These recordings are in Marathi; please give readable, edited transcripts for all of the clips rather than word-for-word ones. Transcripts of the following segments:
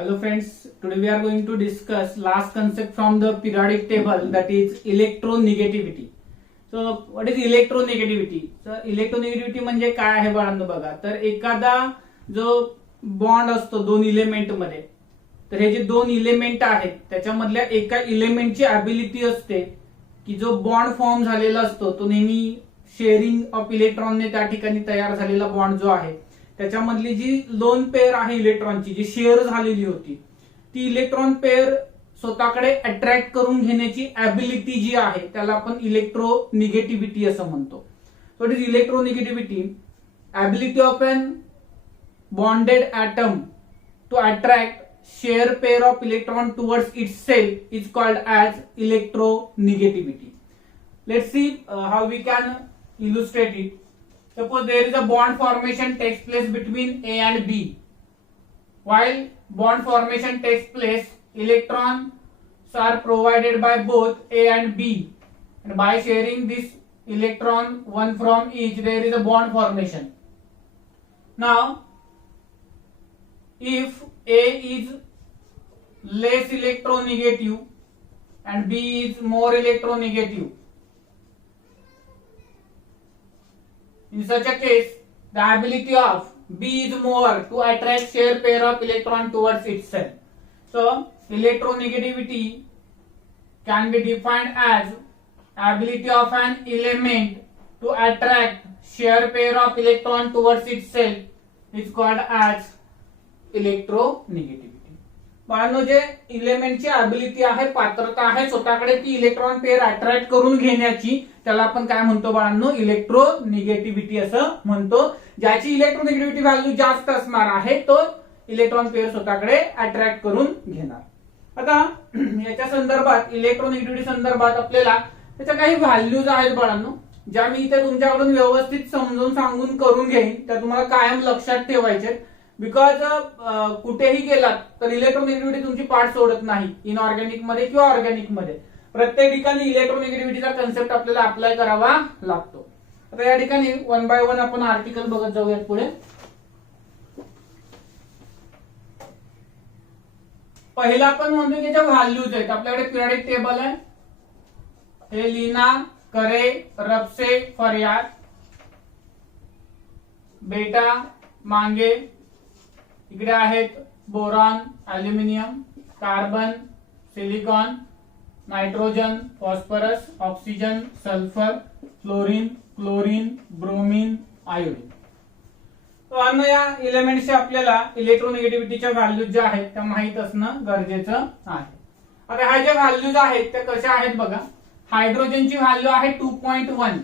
Hello friends, today we are going to discuss last concept from the periodic table, that is electronegativity. So what is electronegativity? So electronegativity म्हणजे काय आहे बाळांनो बघा. तर एखादा जो बॉन्ड असतो दोन इलेमेंट मध्ये, तर हे जे दोन इलेमेंट आहेत त्याच्यामधल्या एका इलेमेंटची ॲबिलिटी असते की जो बॉन्ड फॉर्म झालेला असतो तो नेहमी शेअरिंग ऑफ इलेक्ट्रॉनने त्या ठिकाणी तयार झालेला बॉन्ड जो आहे त्याच्यामधली जी लोन पेअर आहे इलेक्ट्रॉनची जी शेअर झालेली होती ती इलेक्ट्रॉन पेअर स्वतःकडे अट्रॅक्ट करून घेण्याची ॲबिलिटी जी आहे त्याला आपण इलेक्ट्रोनिगेटिव्हिटी असं म्हणतो. So it is electronegativity, ability of an bonded atom to attract share pair of electron towards itself is called as electronegativity. Let's see how we can illustrate it. Suppose there is a bond formation takes place between A and B. While bond formation takes place, electrons are provided by both A and B. And by sharing this electron one from each, there is a bond formation. Now, if A is less electronegative and B is more electronegative, in such a case, the ability of B is more to attract shared pair of electron towards itself. So, electronegativity can be defined as ability of an element to attract shared pair of electron towards itself is called as electronegativity. बाळांनो, जे इलेमेंटची ॲबिलिटी आहे, पात्रता आहे स्वतःकडे ती इलेक्ट्रॉन पेअर अट्रॅक्ट करून घेण्याची, त्याला आपण काय म्हणतो बाळांनो? इलेक्ट्रोनिगेटिव्हिटी असं म्हणतो. ज्याची इलेक्ट्रोनिगेटिव्हिटी व्हॅल्यू जास्त असणार आहे तो इलेक्ट्रॉन पेअर स्वतःकडे अट्रॅक्ट करून घेणार. आता याच्या संदर्भात इलेक्ट्रोनिगेटिव्हिटी संदर्भात आपल्याला त्याच्या काही व्हॅल्यूज आहेत बाळांनो, ज्या मी इथे तुमच्याकडून व्यवस्थित समजून सांगून करून घेईन, त्या तुम्हाला कायम लक्षात ठेवायचे. बिकॉज कुठेही गेलात तर इलेक्ट्रोनिगेटिव्हिटी तुमची पाठ सोडत नाही, इनऑर्गॅनिक मध्ये किंवा ऑर्गॅनिक मध्ये. प्रत्येक ठिकाणी इलेक्ट्रोनिगेटिव्हिटीचा कन्सेप्ट आपल्याला अप्लाय करावा लागतो. आता या ठिकाणी वन बाय वन आपण आर्टिकल बघत जाऊयात पुढे. पहिला आपण म्हणतो की ज्या व्हॅल्यूज आहेत आपल्याकडे पिरियडिक टेबल आहे, हे लीना, करे, रबसे, फरियाद, बेटा, मांगे. इकडे आहेत boron, aluminium, carbon, silicon, nitrogen, phosphorus, oxygen, sulphur, fluorine, chlorine, bromine, iodine. तर या इलेमेंट्सचे आपल्याला इलेक्ट्रोनिगेटिव्हिटीच्या व्हॅल्यूज ज्या आहेत त्या माहित असणं गरजेचं आहे. आता ह्या ज्या व्हॅल्यूज आहेत त्या कशा आहेत बघा. हायड्रोजनची व्हॅल्यू आहे 2.1.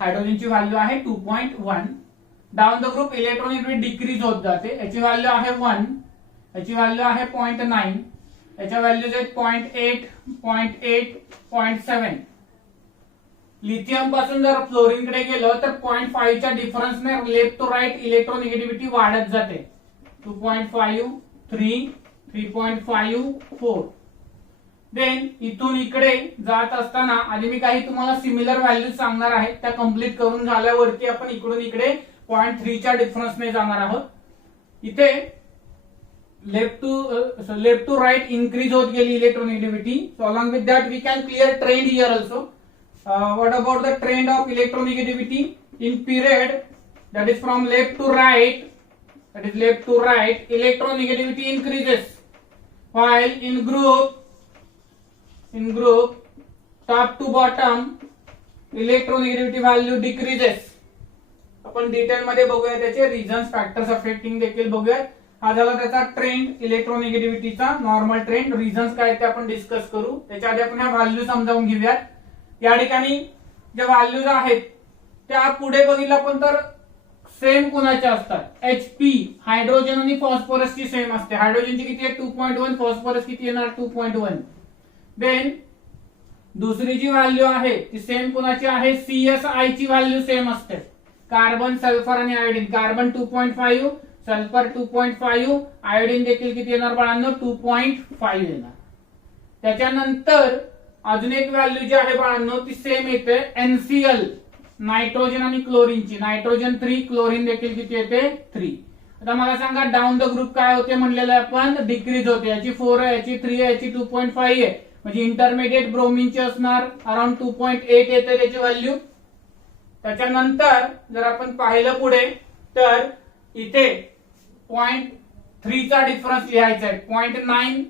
हायड्रोजनची व्हॅल्यू आहे 2.1. Down the group electronegativity decrease होत जाते. याची व्हॅल्यू आहे 1, याची व्हॅल्यू आहे 0.9, याच्या व्हॅल्यूज आहेत 0.8, 0.8, 0.7. लिथियम पासून जर फ्लोरीन कडे गेलो तर 0.5 च्या डिफरन्सने लेफ्ट टू राईट इलेक्ट्रोनिगेटिव्हिटी वाढत जाते. 2.5, 3, 3.5, 4. देन इथून इकडे जात असताना आधी मी काही तुम्हाला सिमिलर व्हॅल्यूज सांगणार आहे, त्या कम्प्लीट करून झाल्यावरती आपण इकडून इकडे 0.3 च्या डिफरन्सने जाणार आहोत. इथे लेफ्ट टू राईट इन्क्रीज होत गेली electronegativity. So along with that we can clear trend here also. What about the trend of electronegativity in period that is from left to right, that is left to right, electronegativity increases, while in group top to bottom electronegativity value decreases. आपण डिटेल मध्ये बघूया, त्याचे रिझन्स, फॅक्टर्स अफेक्टिंग देखील बघूया. हा झाला त्याचा ट्रेंड इलेक्ट्रोनिगेटिव्हिटीचा, नॉर्मल ट्रेंड. रिझन्स काय ते आपण डिस्कस करू. त्याच्या आधी आपण ह्या व्हॅल्यू समजावून घेऊयात. या ठिकाणी ज्या व्हॅल्यूज आहेत त्या पुढे बघितलं आपण तर सेम कोणाच्या असतात. Hp हायड्रोजन आणि फॉस्फरसची सेम असते. हायड्रोजनची किती आहे 2.1, फॉस्फरस किती येणार 2.1. देन दुसरी जी व्हॅल्यू आहे ती सेम कोणाची आहे, CSI ची व्हॅल्यू सेम असते. कार्बन, सल्फर आणि आयोडीन. कार्बन 2.5, सल्फर 2.5, आयोडीन देखील किती येणार बाळांनो 2.5 येणार. त्याच्यानंतर अजून एक व्हॅल्यू जी आहे बाळांनो ती सेम येते NCl, नायट्रोजन आणि क्लोरीनची. नायट्रोजन 3, क्लोरीन देखील किती येते 3. आता मला सांगा डाऊन द ग्रुप काय होते म्हणलेलं आपण, डिक्रीज होते. याची 4 आहे, याची 3 आहे, याची 2.5 आहे. म्हणजे इंटरमिडिएट ब्रोमिनची असणार अराउंड 2.8 येते त्याची व्हॅल्यू. त्याच्यानंतर जर आपण पाहिलं पुढे तर इथे 0.3 चा डिफरन्स लिहायचा आहे. 0.9,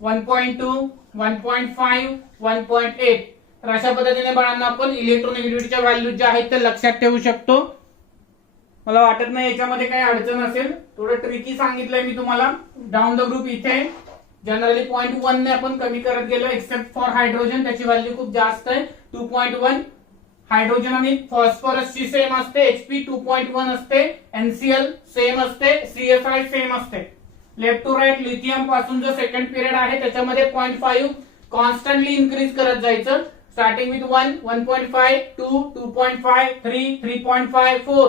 1.2, 1.5, 1.8. तर अशा पद्धतीने बाळांना आपण इलेक्ट्रोनेगेटिव्हिटीच्या व्हॅल्यू ज्या आहेत ते लक्षात ठेवू शकतो. मला वाटत नाही याच्यामध्ये काही अडचण असेल. थोडं ट्रिकी सांगितलंय मी तुम्हाला. डाऊन द ग्रुप इथे जनरली 0.1 ने आपण कमी करत गेलो, एक्सेप्ट फॉर हायड्रोजन त्याची व्हॅल्यू खूप जास्त आहे 2.1. हायड्रोजन आणि फॉस्फरसची सेम असते, Hp 2.1 असते, NCl सेम असते, CSI सेम असते. लेफ्ट टू राईट लिथियम पासून जो सेकंड पिरियड आहे त्याच्यामध्ये 0.5 कॉन्स्टंटली इन्क्रीज करत जायचं. Starting with 1, 1.5, 2, 2.5, 3, 3.5, 4.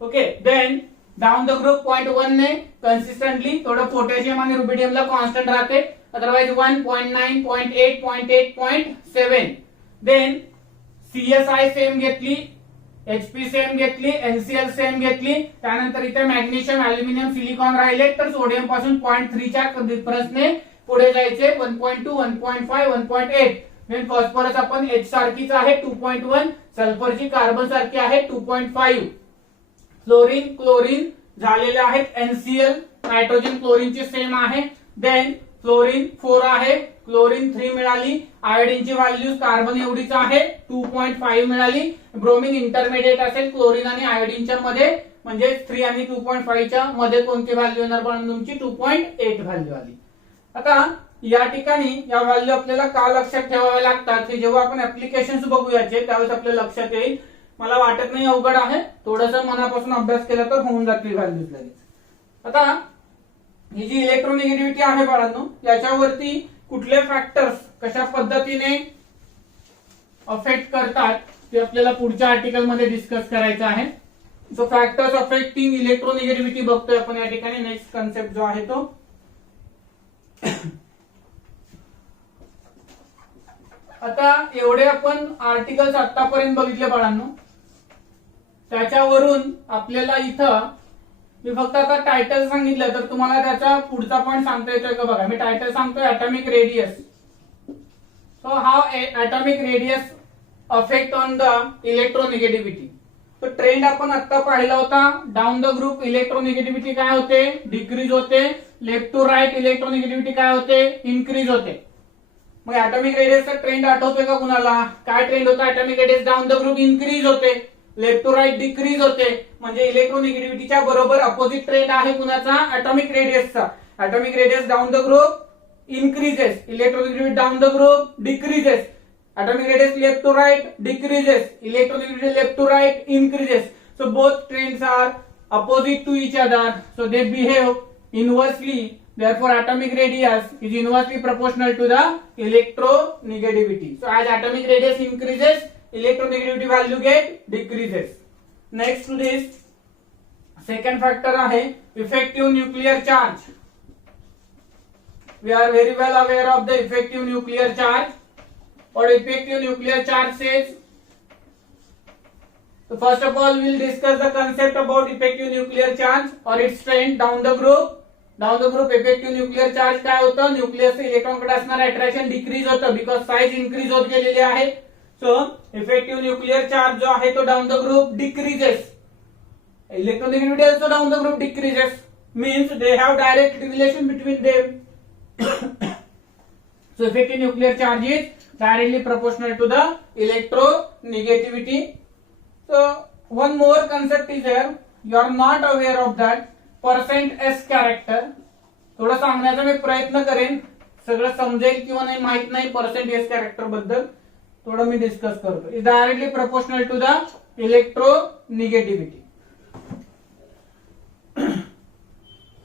Okay. Then down the group 0.1 ने कन्सिस्टंटली थोडं पोटॅशियम आणि रुबिडियमला कॉन्स्टंट राहते. अदरवाइज 1, 0.9, 0.8, 0.8, 0.7. देन CSI सेम घेतली, HP सेम घेतली, NCl सेम घेतली. त्यानंतर इथे मॅग्नेशियम, अल्युमिनियम, सिलिकॉन राहिले. तर सोडियम पासून 0.3 च्या डिफरन्सने पुढे जायचे 1.2, 1.5, 1.8. देन फॉस्फरस आपण H सारखीच आहे 2.1, सल्फरची कार्बन सारखी आहे 2.5. फ्लोरीन, क्लोरीन झालेले आहेत NCl, नायट्रोजन क्लोरीनची सेम आहे. देन फ्लोरीन 4 आहे, क्लोरीन 3 मिळाली. आयोडीनची व्हॅल्यू कार्बन एवढीच आहे 2.5 मिळाली. ब्रोमिन इंटरमिडिएट असेल क्लोरीन आणि आयोडीनच्या मध्ये, म्हणजे 3 आणि 2.5 च्या मध्ये कोणती व्हॅल्यू येणार पण तुमची 2.8 व्हॅल्यू आली. आता या ठिकाणी या व्हॅल्यू आपल्याला का लक्षात ठेवाव्या लागतात की जेव्हा आपण ऍप्लिकेशन्स बघूयाचे त्यावेळेस आपल्या लक्षात येईल. मला वाटत नाही अवघड आहे, थोडंसं मनापासून अभ्यास केला तर होऊन जातील व्हॅल्यूज लगेच. आता ही जी इलेक्ट्रोनिगेटिव्हिटी आहे बाळांनो, याच्यावरती कुठले फॅक्टर्स कशा पद्धतीने अफेक्ट करतात ते आपल्याला पुढच्या आर्टिकल मध्ये डिस्कस करायचं आहे. सो फॅक्टर्स अफेक्टिंग इलेक्ट्रोनिगेटिव्हिटी बघतोय आपण या ठिकाणी. नेक्स्ट कन्सेप्ट जो आहे तो आता एवढे आपण आर्टिकल्स आतापर्यंत बघितले बाळांनो. त्याच्यावरून आपल्याला इथं मी फक्त आता टायटल सांगितलं तर तुम्हाला त्याचा पुढचा पॉईंट सांगता येतोय का बघा. मी टायटल सांगतोय atomic radius. So how atomic radius affect on the electronegativity. तो ट्रेंड आपण आता पाहिला होता. डाऊन द ग्रुप इलेक्ट्रोनिगेटिव्हिटी काय होते, डिक्रीज होते. लेफ्ट टू राईट इलेक्ट्रोनिगेटिव्हिटी काय होते, इन्क्रीज होते. मग ॲटॉमिक रेडियसचा ट्रेंड आठवतोय का कुणाला? काय ट्रेंड होता atomic radius? Down the group increase होते, लेफ्ट टू राईट डिक्रीज होते. म्हणजे इलेक्ट्रोनिगेटिव्हिटीच्या बरोबर अपोजिट ट्रेंड आहे कुणाचा? ॲटॉमिक रेडियसचा. Atomic radius down the group increases, electronegativity down the group decreases. atomic radius left to right decreases, electronegativity left to right increases. So both trends are opposite to each other, so they behave inversely. Therefore atomic radius is inversely proportional to the electronegativity. So as atomic radius increases, electronegativity value get decreases. Next to this, second factor आहे effective nuclear charge. We are very well aware of the effective nuclear charge. What effective nuclear charge says? So first of all, we will discuss the concept about effective nuclear charge or its trend down the group. Down the group effective nuclear charge काय होतं? न्यूक्लियस इलेक्ट्रॉन कडे असणारा अट्रॅक्शन डिक्रीज होतं बिकॉज साइज इन्क्रीज होत गेलेली आहे. सो इफेक्टिव्ह न्यूक्लियर चार्ज जो आहे तो down the group decreases. Electronegativity also down the group decreases, means they have direct relation between them. So effective nuclear charge is directly proportional to the electronegativity. So one more concept is there, you are not aware of that, percent S character. थोडं सांगण्याचा मी प्रयत्न करेन, सगळं समजेल किंवा नाही माहित नाही. पर्सेंट एस कॅरेक्टर बद्दल थोडं मी डिस्कस करतो. Is directly proportional to the electronegativity.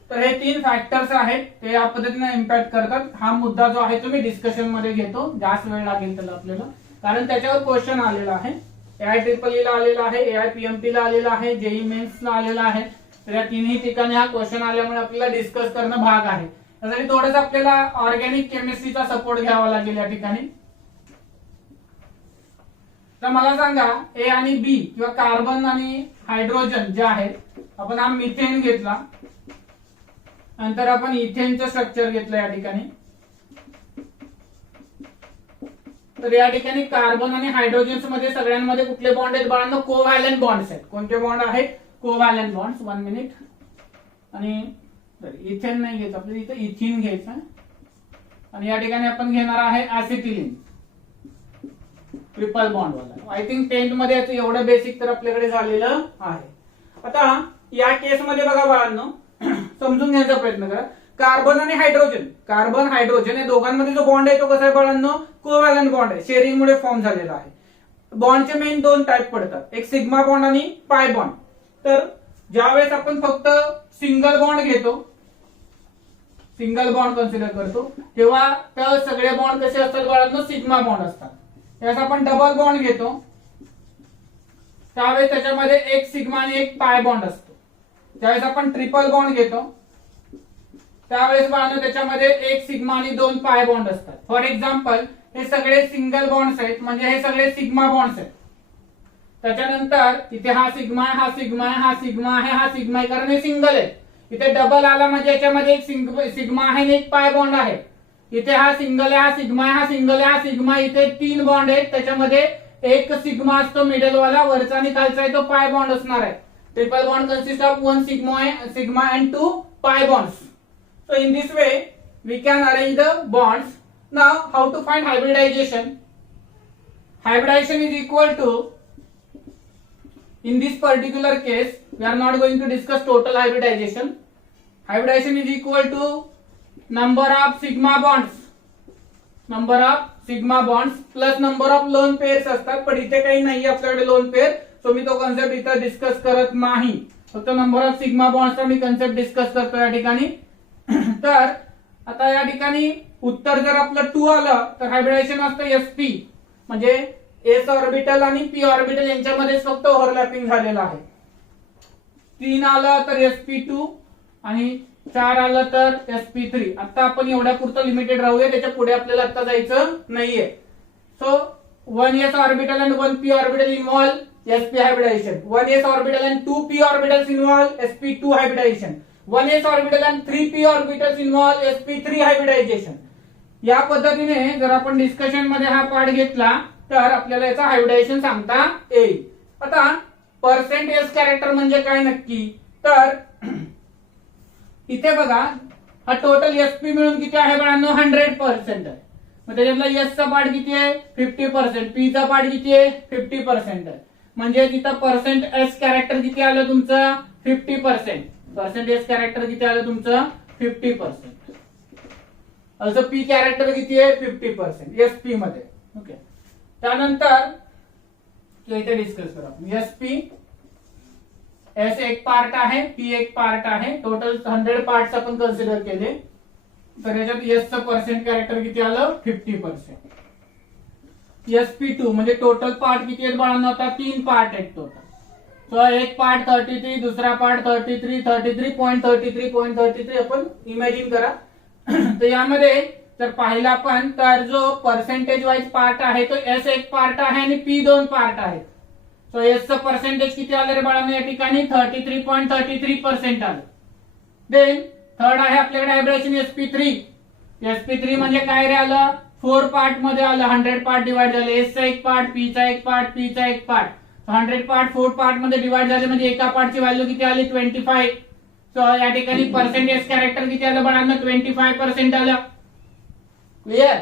तर हे 3 फॅक्टर्स आहेत, ते या पद्धतीने इम्पॅक्ट करतात. हा मुद्दा जो आहे तो मी डिस्कशन मध्ये घेतो, जास्त वेळ लागेल त्याला आपल्याला, कारण त्याच्यावर क्वेश्चन आलेला आहे. AIEEE ला आलेला आहे, AIPMT ला आलेला आहे, JEE मेन्स ला आलेला आहे. तर या तिन्ही ठिकाणी हा क्वेश्चन आल्यामुळे आपल्याला डिस्कस करणं भाग आहे. त्यासाठी थोडंसं आपल्याला ऑर्गॅनिक केमिस्ट्रीचा सपोर्ट घ्यावा लागेल या ठिकाणी. तर मला सांगा A आणि B किंवा कार्बन आणि हायड्रोजन जे आहेत, आपण हा मिथेन घेतला. नंतर आपण इथेनचं स्ट्रक्चर घेतलं या ठिकाणी. तर या ठिकाणी कार्बन आणि हायड्रोजन्स मध्ये सगळ्यांमध्ये कुठले बॉन्ड आहेत बाळांनो? कोव्हॅलेंट बॉन्ड्स आहेत. कोणते बॉन्ड आहेत? Covalent bonds. 1 मिनिट. आणि इथेन नाही घ्यायचं आपल्याला, इथं इथिन घ्यायचं. आणि या ठिकाणी आपण घेणार आहे ऍसिटिलीन, ट्रिपल बॉन्ड वाला. आय थिंक 10th मध्ये याचं एवढं बेसिक तर आपल्याकडे झालेलं आहे. आता या केस मध्ये बघा बाळांनो, समजून घ्यायचा प्रयत्न करा. कार्बन आणि हायड्रोजन, कार्बन हायड्रोजन या दोघांमध्ये जो बॉन्ड आहे तो कसा आहे बाळांनो? कोव्हॅलेंट बॉन्ड आहे. शेअरिंग मुळे फॉर्म झालेला आहे. बॉन्डचे मेन 2 टाईप पडतात, एक सिग्मा बॉन्ड आणि पाय बॉन्ड. तर ज्यावेळेस आपण फक्त सिंगल बॉन्ड घेतो, सिंगल बॉन्ड कन्सिडर करतो, तेव्हा त्या सगळे बॉन्ड कसे असतात बाळांनो? सिग्मा बॉन्ड असतात. त्यावेळेस आपण डबल बॉन्ड घेतो, त्यावेळेस त्याच्यामध्ये एक सिग्मा आणि एक पाय बॉन्ड असतो. त्यावेळेस आपण ट्रिपल बॉन्ड घेतो, त्यावेळेस बाळांनो त्याच्यामध्ये एक सिग्मा आणि 2 पाय बॉन्ड असतात. फॉर एक्झाम्पल हे सगळे सिंगल बॉन्ड्स आहेत, म्हणजे हे सगळे सिग्मा बॉन्ड्स आहेत. त्याच्यानंतर इथे हा सिग्मा आहे, हा सिग्मा आहे, हा सिग्मा आहे, हा सिग्मा आहे, कारण हे सिंगल आहे. इथे डबल आला म्हणजे याच्यामध्ये एक सिग्मा आहे आणि एक पाय बॉन्ड आहे. इथे हा सिंगल आहे, हा सिग्मा आहे, हा सिंगल आहे, हा सिग्मा. इथे 3 बॉन्ड आहेत, त्याच्यामध्ये एक सिग्मा असतो मिडल वाला, वरचा आणि खालचा आहे तो पाय बॉन्ड असणार आहे. Triple bond consist of 1 sigma and 2 pi bonds. So in this way we can arrange the bonds. Now how to find hybridization? Hybridization is equal to, in this particular case we are not going to discuss total hybridization. Hybridization is equal to number of sigma bonds, number of sigma bonds plus number of lone pairs असतात. पण इथे काही नाही आपल्याकडे लोन पेअर, सो मी तो कन्सेप्ट इथं डिस्कस करत नाही. फक्त नंबर ऑफ सिग्मा बॉन्ड्सचा मी कन्सेप्ट डिस्कस करतो या ठिकाणी. तर आता या ठिकाणी उत्तर जर आपलं 2 आलं तर हायब्रिडायझेशन असतं sp, म्हणजे s ऑर्बिटल आणि p ऑर्बिटल यांच्यामध्ये फक्त ओव्हरलॅपिंग झालेलं आहे. 3 आलं तर sp2 आणि 4 आलं तर sp3. आता आपण एवढ्या पुरतं लिमिटेड राहूया, त्याच्या पुढे आपल्याला आता जायचं नाहीये. So 1s orbital and 1p orbital involve sp hybridization. 1s orbital and 2p orbitals involve sp2 hybridization. 1s orbital and 3p orbitals involve sp3 hybridization. या पद्धतीने जर आपण डिस्कशन मध्ये हा पार्ट घेतला तर आपल्याला याचा हायब्रिडायझेशन सांगता येईल. आता पर्सेंटेज कॅरेक्टर म्हणजे काय नक्की? तर इथे बघा हा टोटल sp मिळून किती आहे बाळांनो? 100% आहे. मग त्याच्यातला s चा पार्ट किती आहे? 50%. p चा पार्ट किती आहे? 50% आहे. म्हणजे तिथं पर्सेंट एस कॅरेक्टर किती आलं तुमचं? 50%. पर्सेंटेज कॅरेक्टर किती आलं तुमचं? 50%. असं पी कॅरेक्टर किती आहे? 50% एसपी मध्ये. ओके, त्यानंतर इथे डिस्कस करू. एसपी एस एक पार्ट आहे, पी एक पार्ट आहे. टोटल 100 पार्ट्स आपण कन्सिडर केले, तर याच्यात एस चं पर्सेंट कॅरेक्टर किती आलं? 50%. sp2 म्हणजे टोटल पार्ट किती आहेत बाळांनो? आता 3 पार्ट आहेत टोटल. सो एक पार्ट 33, दुसरा पार्ट 33, 33.33 आपण इमॅजिन करा. तर यामध्ये जर पाहिला आपण तर जो पर्सेंटेज वाईज पार्ट आहे तो एस एक पार्ट आहे आणि पी 2 पार्ट आहेत. सो एस चं पर्सेंटेज किती आलं रे बाळांनो? या ठिकाणी 33.33% आलं. देन थर्ड आहे आपल्याकडे हायब्रिडायझेशन sp3. sp3 म्हणजे काय रे आलं? 4 पार्ट मध्ये आलं. 100 पार्ट डिवाइड झाले. एस चा एक पार्ट, पी चा एक पार्ट, पी चा एक पार्ट. 100 पार्ट 4 पार्ट मध्ये डिवाइड झाले म्हणजे एका पार्टची व्हॅल्यू किती आली? 25. सो या ठिकाणी पर्सेंटेज कॅरेक्टर किती आलं बाळांनो? 25% आलं. क्लिअर?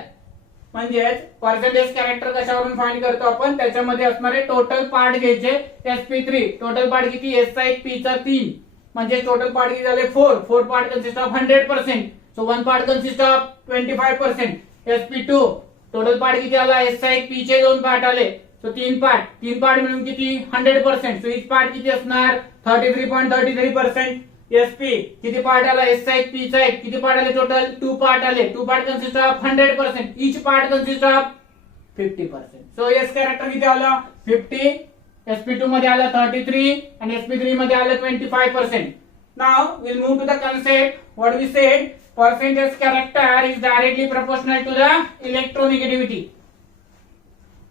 म्हणजेच पर्सेंटेज कॅरेक्टर कशावरून फाइंड करतो आपण? त्याच्यामध्ये असणारे टोटल पार्ट घ्यायचे. sp3 टोटल पार्ट किती? एस चा एक, पी चा 3, म्हणजे टोटल पार्ट किती झाले? 4 part consist of 100%. So 1 part consist of 25%. sp2 total part किती आला? एस चा एक, पी चे 2 पार्ट आले. सो 3 पार्ट मिळून किती? 100%. सो इच पार्ट किती असणार? 33.33%. sp किती पार्ट आला? एस चा एक, पी चा एक, किती पार्ट आले टोटल? 2 पार्ट आले. 2 part consist of 100%. Each part consist of 50%. So S character किती आला? 50. sp2 मध्ये आला 33 आणि sp3 मध्ये आलं 25%. Now will move to the concept. What we said, percentage character is directly proportional to the electronegativity.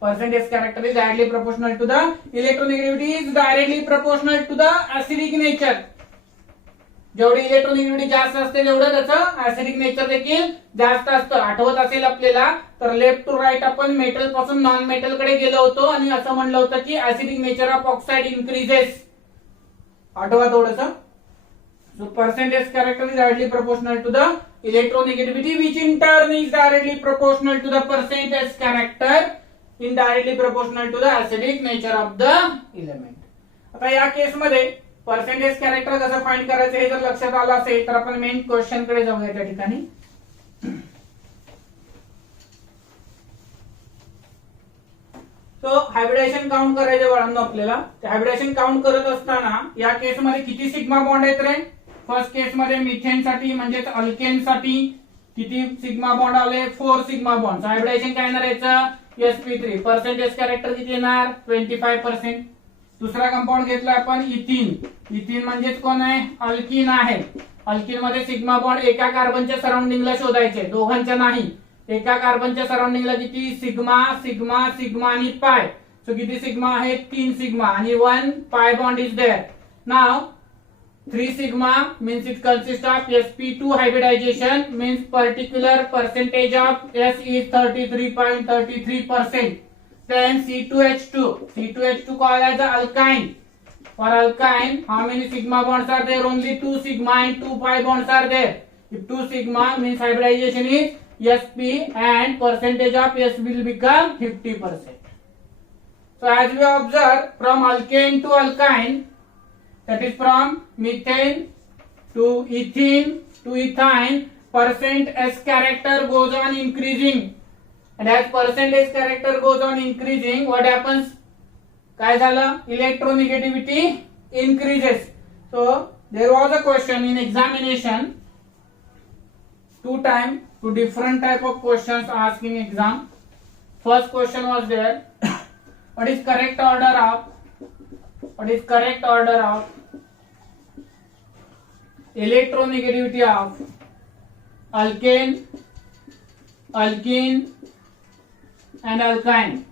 Percentage character is directly proportional to the electronegativity, is directly proportional to the acidic nature. जेवढी इलेक्ट्रोनिगेटिव्हिटी जास्त असते तेवढं त्याचं ऍसिडिक नेचर देखील जास्त असतं. आठवत असेल आपल्याला तर लेफ्ट टू राईट आपण मेटल पासून नॉन मेटल कडे गेलो होतो आणि असं म्हणलं होतं की acidic nature of oxide increases. आठवा थोडस. So percentage character is directly proportional to the electronegativity, which in turn is directly proportional to the percentage character, indirectly proportional to the acidic nature of the element. आता या केस मध्ये पर्सेंटेज कॅरेक्टर कसं फाइंड करायचं हे जर लक्षात आलं असेल तर आपण मेन क्वेश्चन कडे जाऊया त्या ठिकाणी. सो हायब्रिडेशन काउंट करायचे बाळांनो आपल्याला. हायब्रिडेशन काउंट करत असताना या केस मध्ये किती सिग्मा बॉन्ड आहेत रे? फर्स्ट केस मध्ये मिथेन साठी म्हणजेच अल्केन साठी किती सिग्मा बॉन्ड आले? 4 सिग्मा बॉन्ड. हायब्रिडेशन काय येणार याचं? sp3. पर्सेंटेज कॅरेक्टर किती येणार? 25%. दुसरा कंपाऊंड घेतला आपण इथिन. इथिन म्हणजेच कोण आहे? अल्किन आहे. अल्किन मध्ये सिग्मा बॉन्ड एका कार्बनच्या सराउंडिंगला शोधायचे, दोघांच्या नाही. एका कार्बनच्या सराउंडिंगला किती? सिग्मा सिग्मा सिग्मा आणि पाय. सो किती सिग्मा आहे? 3 सिग्मा आणि 1 pi bond is there. Now 3 sigma means it consists of sp2 hybridization, means particular percentage of S is 33.33%. Then C2H2. C2H2 called as the alkyne. For alkyne, how many sigma bonds are there? Only 2 sigma and 2 pi bonds are there. If 2 sigma means hybridization is sp and percentage of S will become 50%. So as we observe from alkane to alkyne, that is from methane to ethene to ethine, percent S character goes on increasing, and as percent S character goes on increasing, what happens? काय झालं? Electronegativity increases. So there was a question in examination, 2 different type of questions asked in exam. First question was there, what is correct order of electronegativity of alkane, alkene and alkyne?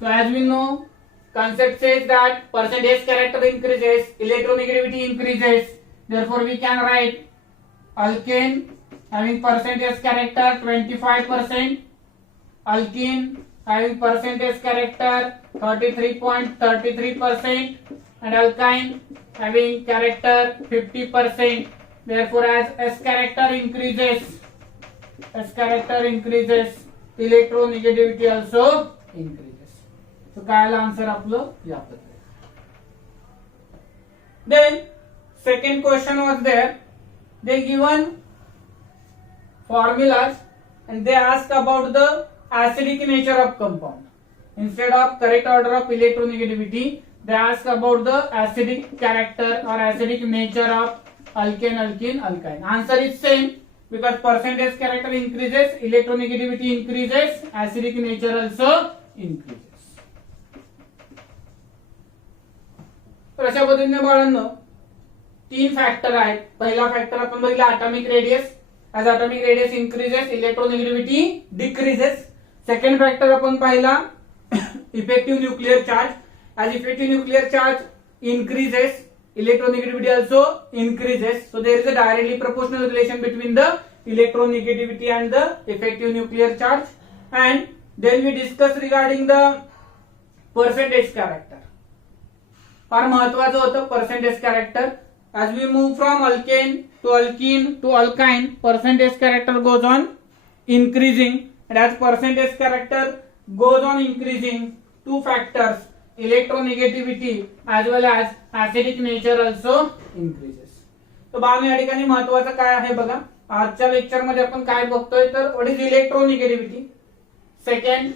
So as we know, concept says that percentage character increases, electronegativity increases. Therefore we can write alkane having percentage character 25%, alkene having percentage character 33.33%, and alkyne having character 50%. Therefore as S character increases, electronegativity also increases. So काय आलं आन्सर आपलं या पद्धतीने. Then second question was there, they given formulas and they asked about the acidic nature of compound. Instead of correct order of electronegativity, they ask about the acidic character or acidic nature of alkane, alkene, alkyne. Answer is same because percentage character increases, electronegativity increases, acidic nature also increases. तर अशा पद्धतीने बाळांनो 3 फॅक्टर आहेत. पहिला फॅक्टर आपण बघितला atomic radius. As atomic radius increases, electronegativity decreases. Second factor आपण पाहिला effective nuclear charge. As effective nuclear charge increases, electronegativity also increases. So there is a directly proportional relation between the electronegativity and the effective nuclear charge. And then we discuss regarding the percentage character. फार महत्वाचं होतं percentage character. As we move from alkane to alkene to alkyne, percentage character goes on increasing, and as percentage character goes on increasing, 2 factors, electronegativity as well as acidic nature also increases. तो बाळांनो या ठिकाणी महत्वाचं काय आहे बघा. आजच्या लेक्चर मध्ये आपण काय बघतोय तर what is electronegativity, second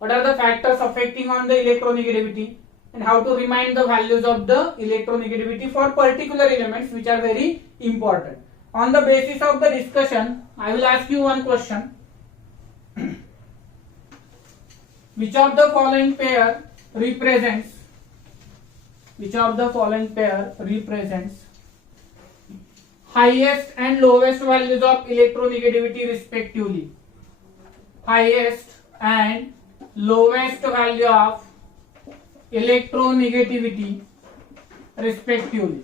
what are the factors affecting on the electronegativity, and how to remind the values of the electronegativity for particular elements which are very important. On the basis of the discussion, I will ask you one question. Which of the following pair represents highest and lowest values of electronegativity respectively? Highest and lowest value of electronegativity respectively.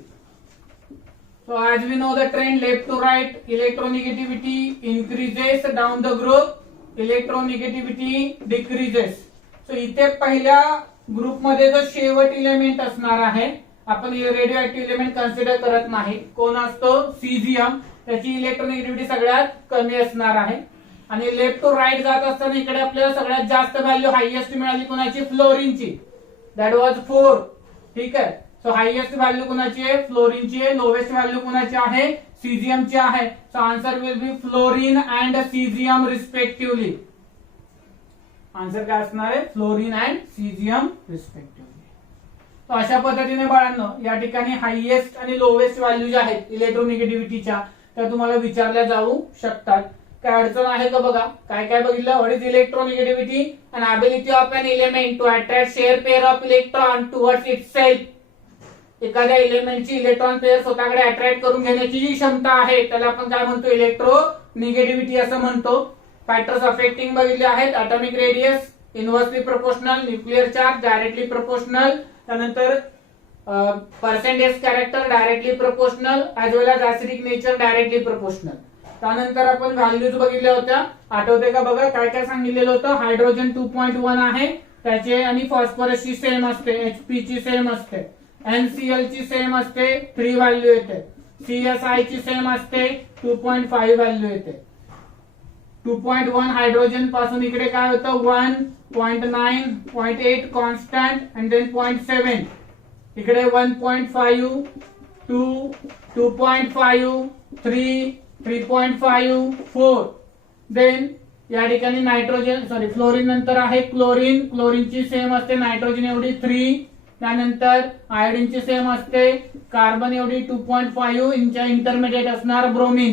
So as we know the trend left to right, electronegativity increases, down the group electronegativity decreases. So इथे पहिल्या ग्रुपमध्ये जो शेवट इलेमेंट असणार आहे, आपण रेडिओ ऍक्टिव्ह इलेमेंट कन्सिडर करत नाही, कोण असतो सीझियम, त्याची इलेक्ट्रोनेगेटिव्हिटी सगळ्यात कमी असणार आहे. आणि लेफ्ट टू राईट जात असताना इकडे आपल्याला सगळ्यात जास्त व्हॅल्यू हायएस्ट मिळाली कोणाची, फ्लोरीनची, दॅट वॉज 4. ठीक आहे. सो हायएस्ट व्हॅल्यू कोणाची आहे, फ्लोरीनची आहे. लोवेस्ट व्हॅल्यू कोणाची आहे, सीझियमची आहे. So answer will be fluorine and caesium respectively. Answer काय असणार आहे, फ्लोरीन अँड सीझियम रिस्पेक्टिव्हली. तो अशा पद्धतीने बाळांनो या ठिकाणी हायएस्ट आणि लोवेस्ट व्हॅल्यू ज्या आहेत इलेक्ट्रोनेगेटिव्हिटीच्या त्या तुम्हाला विचारल्या जाऊ शकतात. काय अडचण आहे का बघा. काय काय बघितलं, what is electronegativity, an ability of an element to attract share pair of electron towards itself. एखाद्या एलिमेंटची इलेक्ट्रॉन पेअर स्वतःकडे अट्रॅक्ट करून घेण्याची जी क्षमता आहे त्याला आपण काय म्हणतो, इलेक्ट्रोनेगेटिव्हिटी असं म्हणतो. फॅक्टर्स अफेक्टिंग बघितले आहेत, atomic radius, inversely proportional, nuclear charge directly proportional, त्यानंतर percentage character directly proportional, as well as acidic nature directly proportional. त्यानंतर आपण व्हॅल्यूज बघितल्या होत्या, आठवते का बघा, काय काय सांगितलेलं होतं. हायड्रोजन 2.1 आहे त्याचे, आणि फॉस्फरसची सेम असते, HP ची सेम असते, NCl ची सेम असते, 3 व्हॅल्यू येते, CSI ची सेम असते, 2.5 व्हॅल्यू येते. 2.1 हायड्रोजन पासून इकडे काय होतं, 1, 0.9, 0.8 कॉन्स्टंट, अँड देन 0.7, इकडे 1.5, 2, 2.5, 3, 3.5, 4. देन या ठिकाणी नायट्रोजन फ्लोरीन नंतर आहे क्लोरीन, क्लोरीनची सेम असते नायट्रोजन एवढी 3. त्यानंतर आयोडीनची सेम असते, कार्बन एवढी 2.5, इंच्या इंटरमिडिएट असणार ब्रोमीन.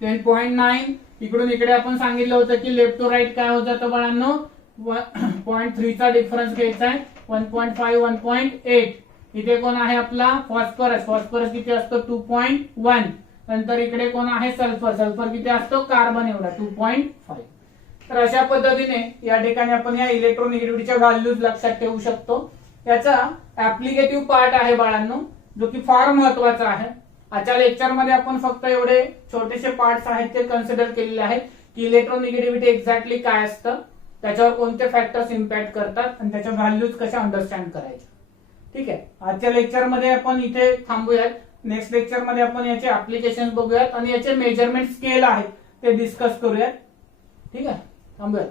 देन 0.9, इकडून इकडे आपण सांगितलं होतं की लेफ्ट टू राईट काय होत जातं बाळांनो, 0.3 चा डिफरन्स घ्यायचा आहे, 1.5, 1.8. इथे कोण आहे आपला फॉस्फरस, फॉस्फरस किती असतो, 2.1. नंतर इकडे कोण आहे सल्फर, सल्फर किती असतो, कार्बन एवढा 2.5. तर अशा पद्धतीने या ठिकाणी आपण या इलेक्ट्रोनेगेटिव्हिटीच्या व्हॅल्यूज लक्षात ठेवू शकतो. याचा ऍप्लिकेटिव्ह पार्ट आहे बाळांनो, जो की फार महत्वाचा आहे. आजच्या लेक्चर मध्ये आपण फक्त एवढे छोटेसे पार्ट्स आहेत ते कन्सिडर केलेले आहेत की इलेक्ट्रोनेगेटिव्हिटी एक्झॅक्टली काय असतं, त्याच्यावर कोणते फॅक्टर्स इम्पॅक्ट करतात आणि त्याच्या व्हॅल्यूज कशा अंडरस्टँड करायच्या. ठीक आहे. आजच्या लेक्चर मध्ये आपण इथे थांबूयात. नेक्स्ट लेक्चर मध्ये आपण याचे ऍप्लिकेशन बघूयात आणि याचे मेजरमेंट स्केल आहेत ते डिस्कस करूयात. ठीक आहे, थांबूयात.